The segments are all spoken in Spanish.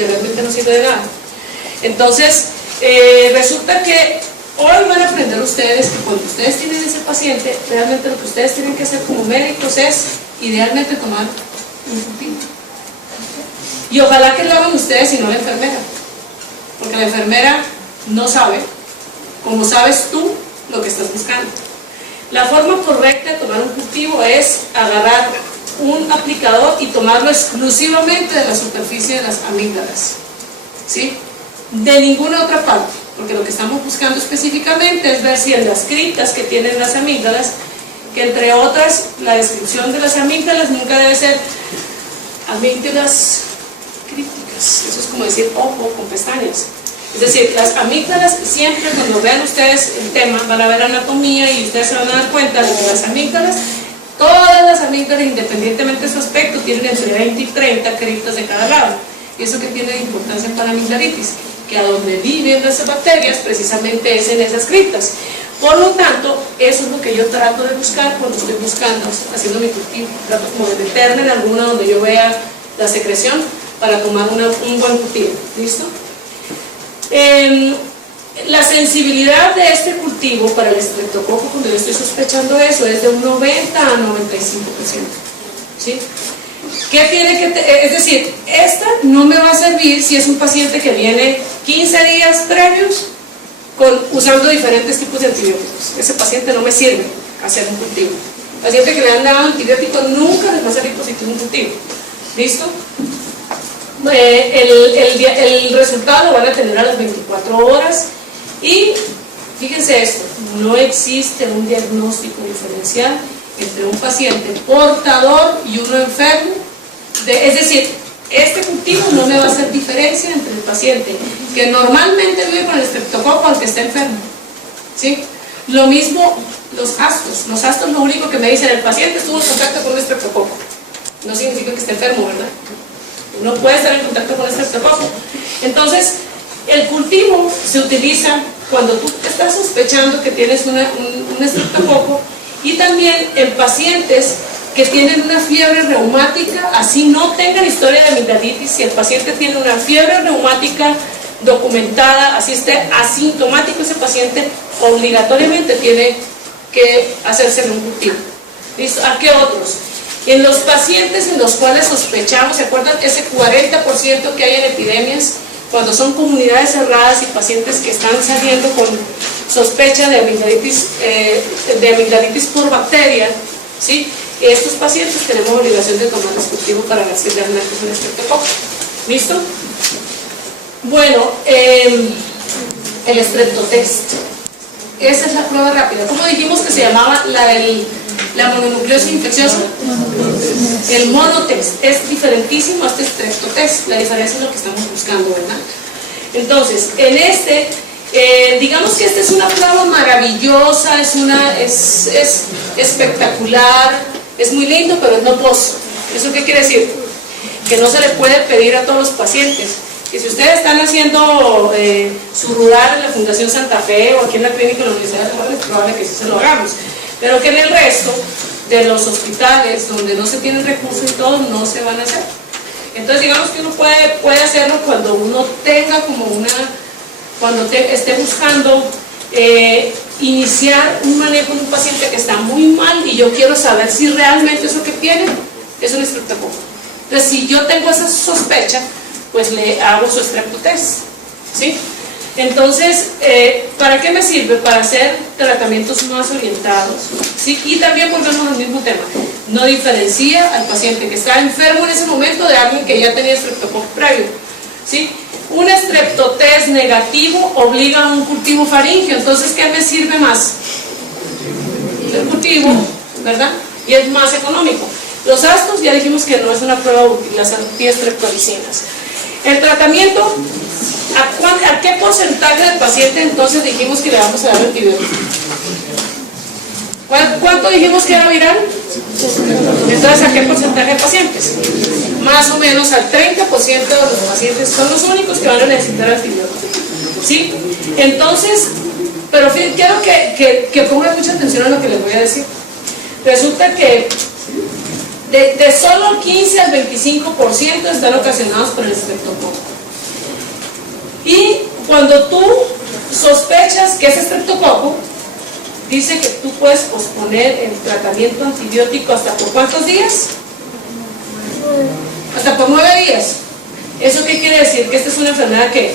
que realmente no sirve de nada. Entonces, resulta que hoy van a aprender ustedes que cuando ustedes tienen ese paciente, realmente lo que ustedes tienen que hacer como médicos es, idealmente, tomar un cultivo. Y ojalá que lo hagan ustedes y no la enfermera, porque la enfermera no sabe, como sabes tú, lo que estás buscando. La forma correcta de tomar un cultivo es agarrar un aplicador y tomarlo exclusivamente de la superficie de las amígdalas, ¿sí? De ninguna otra parte, porque lo que estamos buscando específicamente es ver si en las criptas que tienen las amígdalas, que entre otras, la descripción de las amígdalas nunca debe ser amígdalas crípticas, eso es como decir ojo con pestañas. Es decir, las amígdalas, siempre cuando vean ustedes el tema, van a ver anatomía y ustedes se van a dar cuenta de que las amígdalas, todas las amígdalas, independientemente de su aspecto, tienen entre 20 y 30 criptas de cada lado. ¿Y eso que tiene de importancia para la amigdalitis? Que a donde viven las bacterias precisamente es en esas criptas. Por lo tanto, eso es lo que yo trato de buscar cuando estoy buscando, haciendo mi cultivo. Trato como de meterme en alguna donde yo vea la secreción para tomar un buen cultivo. ¿Listo? La sensibilidad de este cultivo para el estreptococo, cuando yo estoy sospechando eso, es de un 90 a 95%. ¿Sí? ¿Qué tiene que es decir, esta no me va a servir si es un paciente que viene 15 días previos usando diferentes tipos de antibióticos. Ese paciente no me sirve hacer un cultivo. Paciente que le han dado antibióticos nunca les va a salir positivo un cultivo. ¿Listo? El resultado lo van a tener a las 24 horas y fíjense esto, no existe un diagnóstico diferencial entre un paciente portador y uno enfermo, es decir, este cultivo no me va a hacer diferencia entre el paciente que normalmente vive con el estreptococo al que está enfermo, ¿sí? Lo mismo los astos lo único que me dicen, el paciente estuvo en contacto con un estreptococo, no significa que esté enfermo, ¿verdad? Uno puede estar en contacto con el estreptococo. Entonces, el cultivo se utiliza cuando tú estás sospechando que tienes un estreptococo y también en pacientes que tienen una fiebre reumática, así no tengan historia de amigdalitis. Si el paciente tiene una fiebre reumática documentada, así esté asintomático ese paciente, obligatoriamente tiene que hacerse un cultivo. ¿Listo? ¿A qué otros? En los pacientes en los cuales sospechamos, ¿se acuerdan? Ese 40% que hay en epidemias, cuando son comunidades cerradas y pacientes que están saliendo con sospecha de amigdalitis por bacteria, ¿sí? Estos pacientes tenemos obligación de tomar cultivo para ver si realmente es un estreptococo. ¿Listo? Bueno, el estreptotest. Esa es la prueba rápida. ¿Cómo dijimos que se llamaba la mononucleosis infecciosa? El monotest. Es diferentísimo a este estreptotest. La diferencia es lo que estamos buscando, ¿verdad? Entonces, en digamos que esta es una prueba maravillosa, es espectacular, es muy lindo, pero es no pozo. ¿Eso qué quiere decir? Que no se le puede pedir a todos los pacientes. Que si ustedes están haciendo su rural en la Fundación Santa Fe o aquí en la clínica de la Universidad de Juárez, es probable que sí se lo hagamos, pero que en el resto de los hospitales donde no se tienen recursos y todo, no se van a hacer. Entonces digamos que uno puede hacerlo cuando uno tenga como cuando esté buscando iniciar un manejo de un paciente que está muy mal y yo quiero saber si realmente eso que tiene es un estreptococo. Entonces si yo tengo esa sospecha, pues le hago su estreptotest, ¿sí? Entonces, ¿para qué me sirve? Para hacer tratamientos más orientados, ¿sí? Y también volvemos al mismo tema, no diferencia al paciente que está enfermo en ese momento de alguien que ya tenía estreptococo previo, ¿sí? Un estreptotest negativo obliga a un cultivo faríngeo, entonces ¿qué me sirve más? El cultivo, ¿verdad? Y es más económico. Los astos ya dijimos que no es una prueba útil, las antistreptoricinas. El tratamiento, ¿a qué porcentaje del paciente entonces dijimos que le vamos a dar antibiótico? ¿Cuánto dijimos que era viral? Entonces, ¿a qué porcentaje de pacientes? Más o menos al 30% de los pacientes son los únicos que van a necesitar antibióticos, ¿sí? Entonces, pero quiero que pongan mucha atención a lo que les voy a decir. Resulta que de solo 15 al 25% están ocasionados por el estreptococo. Y cuando tú sospechas que es estreptococo, dice que tú puedes posponer el tratamiento antibiótico hasta por ¿cuántos días? Hasta por 9 días. ¿Eso qué quiere decir? Que esta es una enfermedad que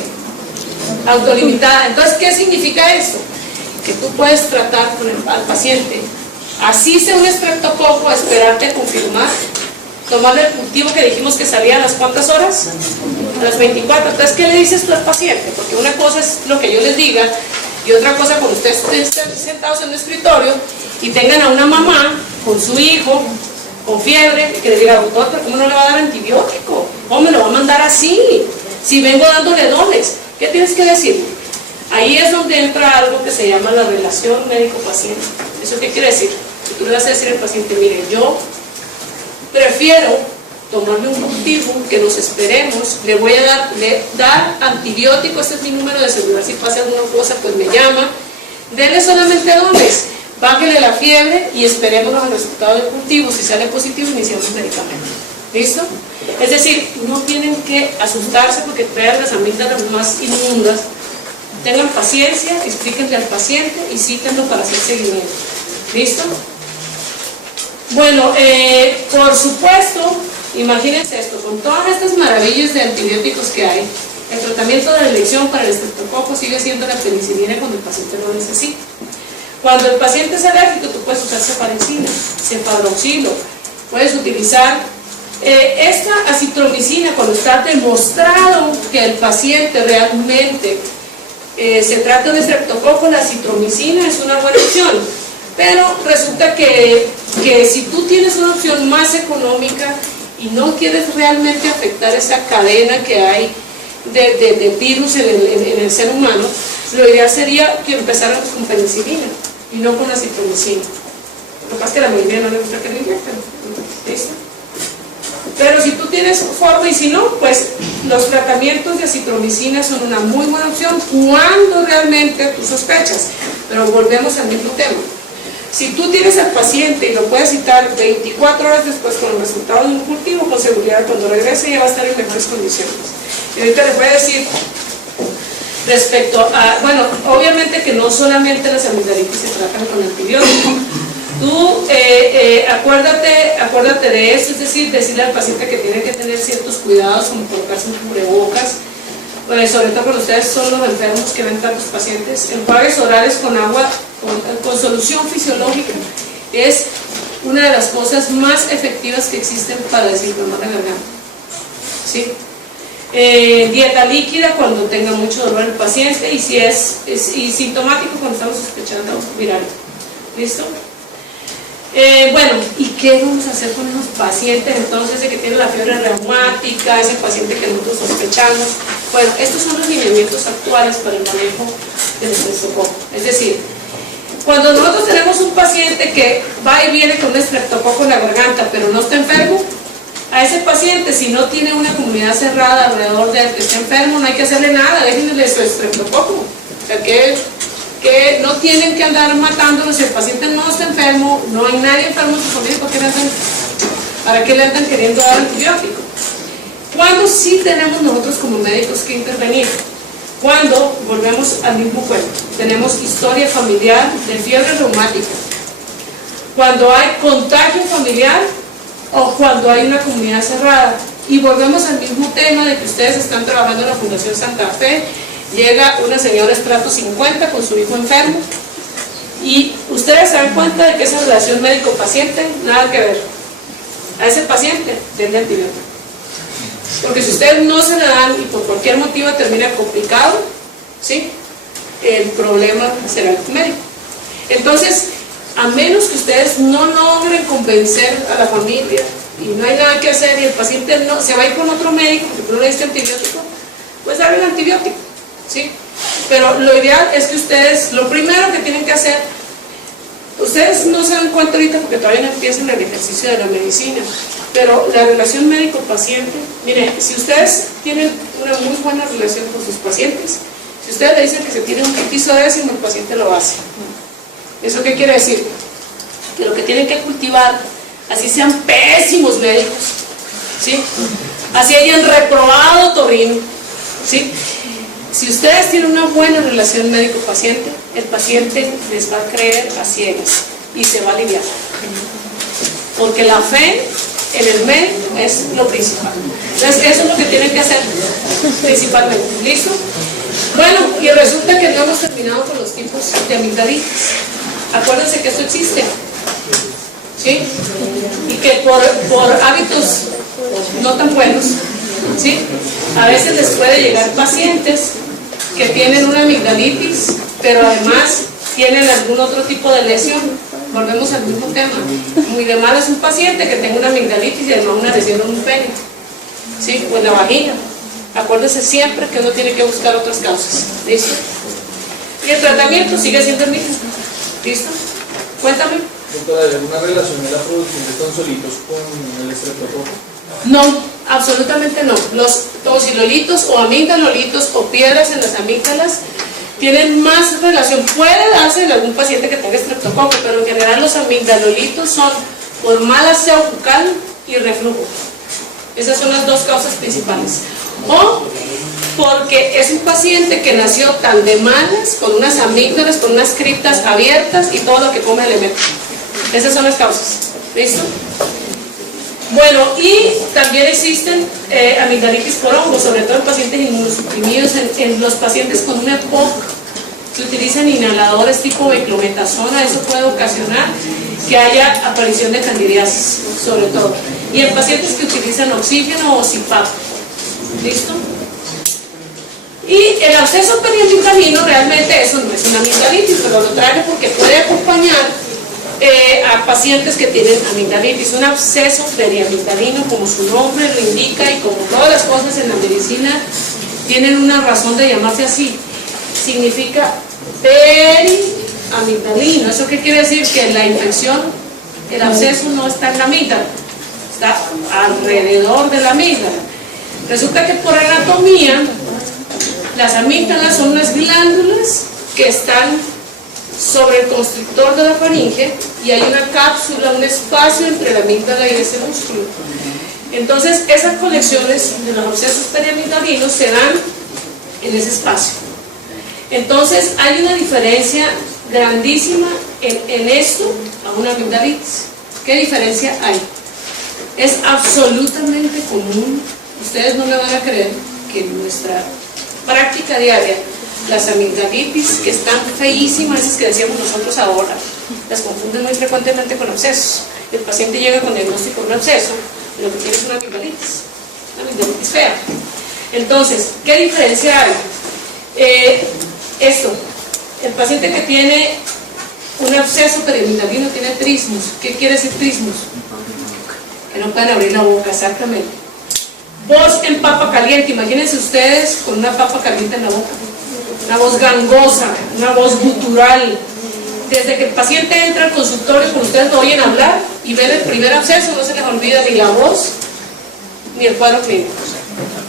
autolimitada. Entonces, ¿qué significa esto? Que tú puedes tratar al paciente, así sea un estreptococo, esperarte a confirmar, tomarle el cultivo que dijimos que salía a las ¿cuántas horas? A las 24. Entonces, ¿qué le dices tú al paciente? Porque una cosa es lo que yo les diga y otra cosa cuando ustedes estén sentados en un escritorio y tengan a una mamá con su hijo con fiebre, que le diga, doctor, ¿pero cómo no le va a dar antibiótico? ¿Cómo me lo va a mandar así? Si vengo dándole dones, ¿qué tienes que decir? Ahí es donde entra algo que se llama la relación médico-paciente. ¿Eso qué quiere decir? Que tú le vas a decir al paciente, mire, yo prefiero tomarme un cultivo, que nos esperemos, le voy a dar antibiótico, este es mi número de celular, si pasa alguna cosa, pues me llama, denle solamente dones, bájele la fiebre y esperemos los resultados del cultivo, si sale positivo iniciamos medicamento. ¿Listo? Es decir, no tienen que asustarse porque traigan las amígdalas más inmundas, tengan paciencia, explíquenle al paciente y cítenlo para hacer seguimiento. ¿Listo? Bueno, por supuesto, imagínense esto, con todas estas maravillas de antibióticos que hay, el tratamiento de elección para el estreptococo sigue siendo la penicilina cuando el paciente lo necesita. Cuando el paciente es alérgico, tú puedes usar cefarencina, cefadroxilo, puedes utilizar esta acitromicina cuando está demostrado que el paciente realmente se trata de estreptococo, la acitromicina es una buena opción. Pero resulta que si tú tienes una opción más económica y no quieres realmente afectar esa cadena que hay de virus en el ser humano, lo ideal sería que empezáramos con penicilina y no con acitromicina. Lo que pasa es que la mayoría no le gusta que lo inyecten. ¿Listo? Pero si tú tienes forma y si no, pues los tratamientos de acitromicina son una muy buena opción cuando realmente tú sospechas. Pero volvemos al mismo tema. Si tú tienes al paciente y lo puedes citar 24 horas después con el resultado de un cultivo, con seguridad cuando regrese ya va a estar en mejores condiciones. Y ahorita les voy a decir respecto a, bueno, obviamente que no solamente las amigdalitis se tratan con antibióticos. Tú acuérdate de eso, es decir, decirle al paciente que tiene que tener ciertos cuidados como colocarse un cubrebocas, sobre todo cuando ustedes son los enfermos que ven tantos pacientes. Enjuagues orales con agua, con solución fisiológica, es una de las cosas más efectivas que existen para desinflamar la garganta. ¿Sí? Dieta líquida cuando tenga mucho dolor el paciente y si es sintomático cuando estamos sospechando viral. ¿Listo? Bueno, ¿y qué vamos a hacer con esos pacientes entonces de que tienen la fiebre reumática, ese paciente que nosotros sospechamos? Bueno, estos son los lineamientos actuales para el manejo del estreptococo. Es decir, cuando nosotros tenemos un paciente que va y viene con un estreptococo en la garganta pero no está enfermo, a ese paciente, si no tiene una comunidad cerrada alrededor de él que está enfermo, no hay que hacerle nada, déjenle su estreptococo. O sea, que no tienen que andar matándolo. Si el paciente no está enfermo, no hay nadie enfermo en su familia, ¿para qué le andan queriendo dar antibiótico? ¿Cuándo sí tenemos nosotros como médicos que intervenir? Cuando, volvemos al mismo cuento, tenemos historia familiar de fiebre reumática, cuando hay contagio familiar o cuando hay una comunidad cerrada. Y volvemos al mismo tema de que ustedes están trabajando en la Fundación Santa Fe. Llega una señora estrato 50 con su hijo enfermo y ustedes se dan cuenta de que esa relación médico-paciente nada que ver. A ese paciente denle antibiótico, porque si ustedes no se la dan y por cualquier motivo termina complicado, ¿sí?, el problema será el médico. Entonces, a menos que ustedes no logren convencer a la familia y no hay nada que hacer y el paciente no se va a ir con otro médico porque no le diste antibiótico, pues darle el antibiótico. ¿Sí? Pero lo ideal es que ustedes, lo primero que tienen que hacer, ustedes no se dan cuenta ahorita porque todavía no empiezan el ejercicio de la medicina, pero la relación médico-paciente, mire, si ustedes tienen una muy buena relación con sus pacientes, si ustedes le dicen que se tiene un piso décimo, el paciente lo hace. ¿Eso qué quiere decir? Que lo que tienen que cultivar, así sean pésimos médicos, ¿sí?, así hayan reprobado otorrino, ¿sí?, Si ustedes tienen una buena relación médico-paciente, el paciente les va a creer a ciegas y se va a aliviar. Porque la fe en el médico es lo principal. Entonces, eso es lo que tienen que hacer principalmente. ¿Listo? Bueno, y resulta que no hemos terminado con los tipos de amigdalitis. Acuérdense que esto existe. ¿Sí? Y que por hábitos no tan buenos, ¿sí? A veces les puede llegar pacientes que tienen una amigdalitis, pero además tienen algún otro tipo de lesión. Volvemos al mismo tema. Muy de mal es un paciente que tenga una amigdalitis y además una lesión en un pene, ¿sí? O en la vagina. Acuérdense siempre que uno tiene que buscar otras causas. ¿Listo? Y el tratamiento sigue siendo el mismo. ¿Listo? Cuéntame. Doctora, ¿hay alguna relación en la producción de tonsilitos con el estreptococo? No, absolutamente no. Los tonsilolitos o amigdalolitos o piedras en las amígdalas tienen más relación. Puede darse en algún paciente que tenga estreptococo, pero en general los amigdalolitos son por mal aseo bucal y reflujo. Esas son las dos causas principales. O porque es un paciente que nació tan de malas, con unas amígdalas, con unas criptas abiertas y todo lo que come le mete. Esas son las causas. ¿Listo? Bueno, y también existen amigdalitis por hongos, sobre todo en pacientes inmunosuprimidos, en los pacientes con una EPOC que utilizan inhaladores tipo beclometasona. Eso puede ocasionar que haya aparición de candidiasis, sobre todo. Y en pacientes que utilizan oxígeno o CPAP. ¿Listo? Y el absceso periamigdalino realmente eso no es una amigdalitis, pero lo traigo porque puede acompañar a pacientes que tienen amigdalitis. Un absceso periamigdalino, como su nombre lo indica y como todas las cosas en la medicina tienen una razón de llamarse así, significa periamigdalino. ¿Eso qué quiere decir? Que la infección, el absceso no está en la amígdala, está alrededor de la amígdala. Resulta que por anatomía las amígdalas son unas glándulas que están sobre el constrictor de la faringe y hay una cápsula, un espacio entre la amígdala y ese músculo. Entonces esas conexiones de los abscesos periamigdalinos se dan en ese espacio. Entonces hay una diferencia grandísima en esto a una amigdalitis. ¿Qué diferencia hay? Es absolutamente común. Ustedes no me van a creer que en nuestra práctica diaria las amigdalitis, que están feísimas, esas que decíamos nosotros ahora, las confunden muy frecuentemente con abscesos. El paciente llega con diagnóstico de un absceso y lo que tiene es una amigdalitis fea. Entonces, ¿qué diferencia hay? El paciente que tiene un absceso periamigdalino tiene trismus. ¿Qué quiere decir trismus? Que no pueden abrir la boca, exactamente. Voz en papa caliente, imagínense ustedes con una papa caliente en la boca, una voz gangosa, una voz gutural. Desde que el paciente entra al consultorio, cuando ustedes lo oyen hablar y ven el primer absceso, no se les olvida ni la voz ni el cuadro clínico.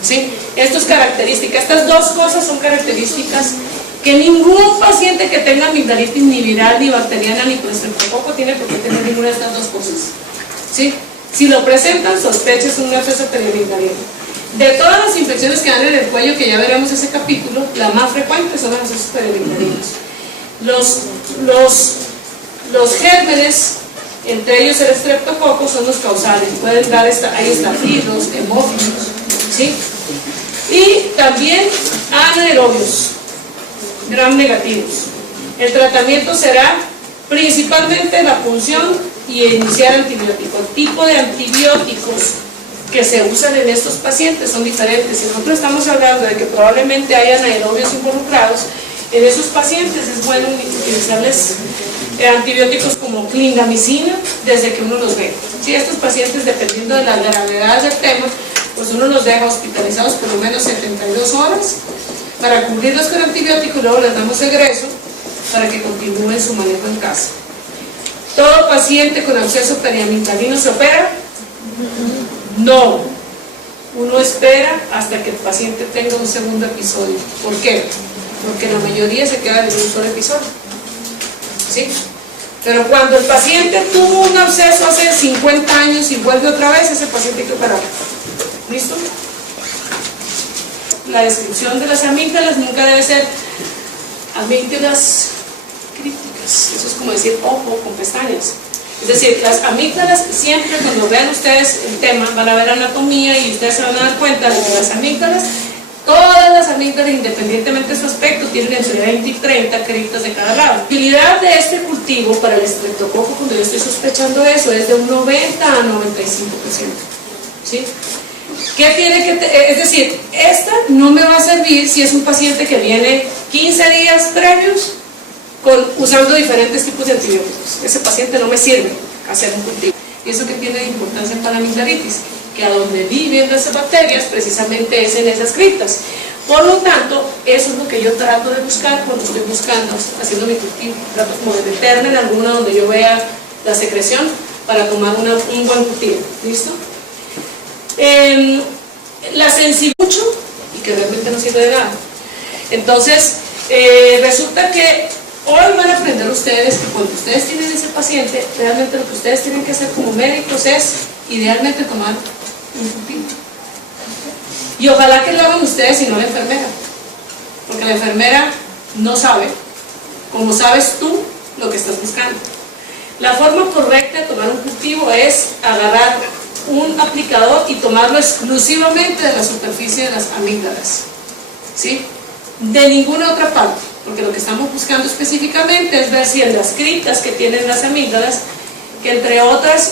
¿Sí? Esto es característica. Estas dos cosas son características que ningún paciente que tenga amigdalitis ni viral, ni bacteriana, ni con estreptococo tiene por qué tener ninguna de estas dos cosas. ¿Sí? Si lo presentan, sospeches un absceso periamigdalino. De todas las infecciones que dan en el cuello, que ya veremos ese capítulo, la más frecuente son los abscesos periamigdalinos. Los gérmenes, entre ellos el estreptococo, son los causales. Pueden dar ahí estafillos, hemófilos, ¿sí? Y también anaerobios, gram negativos. El tratamiento será principalmente la punción y iniciar antibiótico. El tipo de antibióticos que se usan en estos pacientes son diferentes. Si nosotros estamos hablando de que probablemente hayan anaerobios involucrados, en esos pacientes es bueno utilizarles antibióticos como clindamicina desde que uno los ve. Si estos pacientes, dependiendo de la gravedad del tema, pues uno los deja hospitalizados por lo menos 72 horas para cubrirlos con antibióticos y luego les damos egreso para que continúen su manejo en casa. ¿Todo paciente con absceso periamigdalino se opera? No. Uno espera hasta que el paciente tenga un segundo episodio. ¿Por qué? Porque la mayoría se queda en un solo episodio. ¿Sí? Pero cuando el paciente tuvo un absceso hace 50 años y vuelve otra vez, ese paciente hay que operar. ¿Listo? la descripción de las amígdalas nunca debe ser amígdalas críticas, eso es como decir ojo con pestañas. Es decir, las amígdalas, siempre cuando vean ustedes el tema, van a ver anatomía y ustedes se van a dar cuenta de que las amígdalas, todas las amígdalas, independientemente de su aspecto, tienen entre 20 y 30 criptas de cada lado. La utilidad de este cultivo para el estreptococo, cuando yo estoy sospechando eso, es de un 90 a 95%. ¿Sí? ¿Qué tiene que es decir, esta no me va a servir si es un paciente que viene 15 días previos usando diferentes tipos de antibióticos. Ese paciente no me sirve hacer un cultivo. ¿Y eso que tiene de importancia para la amigdalitis? Que a donde viven esas bacterias precisamente es en esas criptas. Por lo tanto, eso es lo que yo trato de buscar cuando estoy buscando, haciendo mi cultivo. Trato como de meterme en alguna donde yo vea la secreción para tomar un buen cultivo. ¿Listo? La sensibilidad mucho y que realmente no sirve de nada. Entonces, resulta que hoy van a aprender ustedes que cuando ustedes tienen ese paciente, realmente lo que ustedes tienen que hacer como médicos es idealmente tomar un cultivo. Y ojalá que lo hagan ustedes y no la enfermera, porque la enfermera no sabe, como sabes tú, lo que estás buscando. La forma correcta de tomar un cultivo es agarrar un aplicador y tomarlo exclusivamente de la superficie de las amígdalas, ¿sí? De ninguna otra parte, porque lo que estamos buscando específicamente es ver si en las criptas que tienen las amígdalas, que entre otras